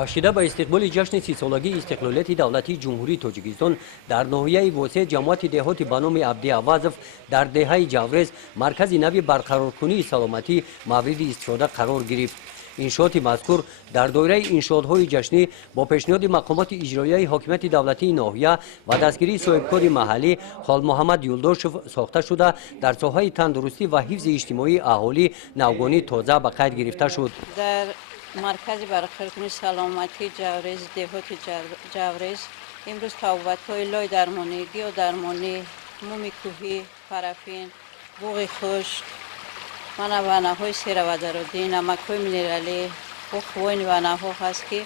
бахшида ба истиқболи ҷашни сисолагии истиқлолияти давлати ҷумҳурии тоҷикистон дар ноҳияи восеъ ҷамоати деҳоти ба номи абди авазов дар деҳаи ҷаврез маркази нави барқароркунии саломатӣ мавриди истифода қарор гирифт. иншооти мазкур дар доираи иншоотҳои ҷашнӣ бо пешниҳоди мақомоти иҷроияи ҳокимияти давлатии ноҳия ва дастгирии соҳибкори маҳаллӣ холмуҳаммад юлдошев сохта шуда дар соҳаи тандурустӣ ва ҳифзи иҷтимоии аҳолӣ навгонии тоза ба қайд гирифта шуд. مرکز برقراری سلامتی جاورز دهات جاورز امروز توبت‌های لای درمانی گیاه درمانی مومی کوهی پارافین بوق خشک منابع‌های سیروادرودی نمک‌های مینرالی و خوین و نه‌ها هست که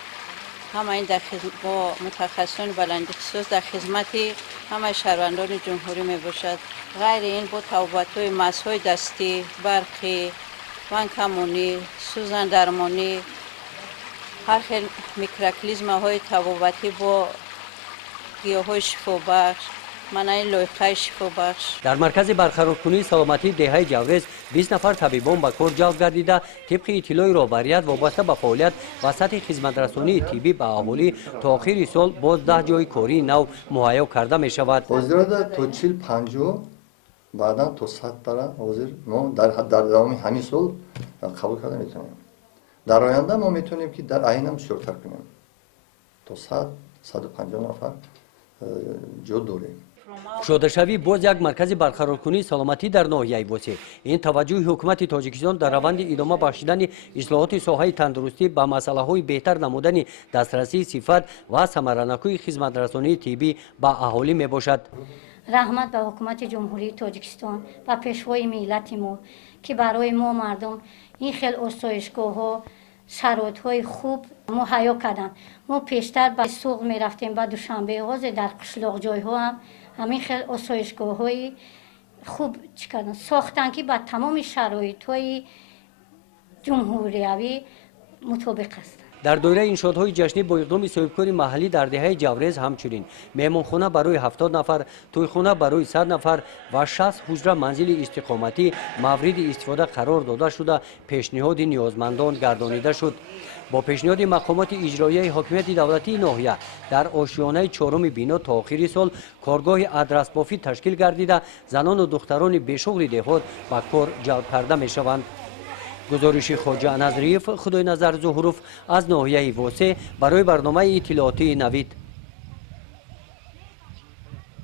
همه این در با متخصصان بلند اختصاص در خدمت همه شهروندان جمهوری میباشد. غیر این با توبت‌های مسح‌های دستی برقی وانکامونی سوزن درمانی هر خیل میکروکلیزم های طبابتی با گیاهای شفابخش منای لایقه شفابخش در مرکز برقرارکنی سلامتی دهه جاورز 20 نفر طبیبان به کار جلب گردیده طبق اطلاع رهبریت وابسته به فعالیت و سطح خدمترسانی طبی به اهالی تا آخر سال باز 10 جای کاری نو مهیا کرده می شود. حاضر تا 40-50 بعدا تا 100 طرح حاضر ما در دوام همین سال قبول کرده میتونیم. در آینده ما میتونیم که در آینده هم شروع کنیم تا 100-150 نفر جا داریم. кушодашавӣ боз як маркази барқароркунии саломатӣ дар ноҳияи восеъ ин таваҷҷӯҳи ҳукумати тоҷикистон дар раванди идома бахшидани ислоҳоти соҳаи тандурустӣ ба масъалаҳои беҳтар намудани дастрасии сифат ва самаранакии хизматрасонии тиббӣ ба аҳолӣ мебошад. раҳмат ба ҳукумати ҷумҳурии тоҷикистон ва пешвои миллати мо ки барои мо мардум ин хел осоишгоҳҳо шароитҳои хуб муҳайё карданд. мо пештар ба суғ мерафтем ба душанбеҳозе дар қишлоқҷойҳо ҳам ҳамин хел осоишгоҳҳои хуб чӣ карданд сохтанд ки ба тамоми шароитҳои ҷумҳуриявӣ мутобиқ аст. дар доираи иншоотҳои ҷашнӣ бо иқдоми соҳибкори маҳаллӣ дар деҳаи ҷаврез ҳамчунин меҳмонхона барои 70 нафар тӯйхона барои 100 нафар ва 60 ҳуҷра манзили истиқоматӣ мавриди истифода қарор дода шуда пешниҳоди ниёзмандон гардонида шуд. бо пешниҳоди мақомоти иҷроияи ҳокимияти давлатии ноҳия дар ошиёнаи 4 бино то охири сол коргоҳи адрасбофӣ ташкил гардида занону духтарони бешуғли деҳот ба кор ҷалб карда мешаванд. гузориши хоҷа назриев, худойназар зуҳуров аз ноҳияи восеъ барои барномаи иттилоотии навид.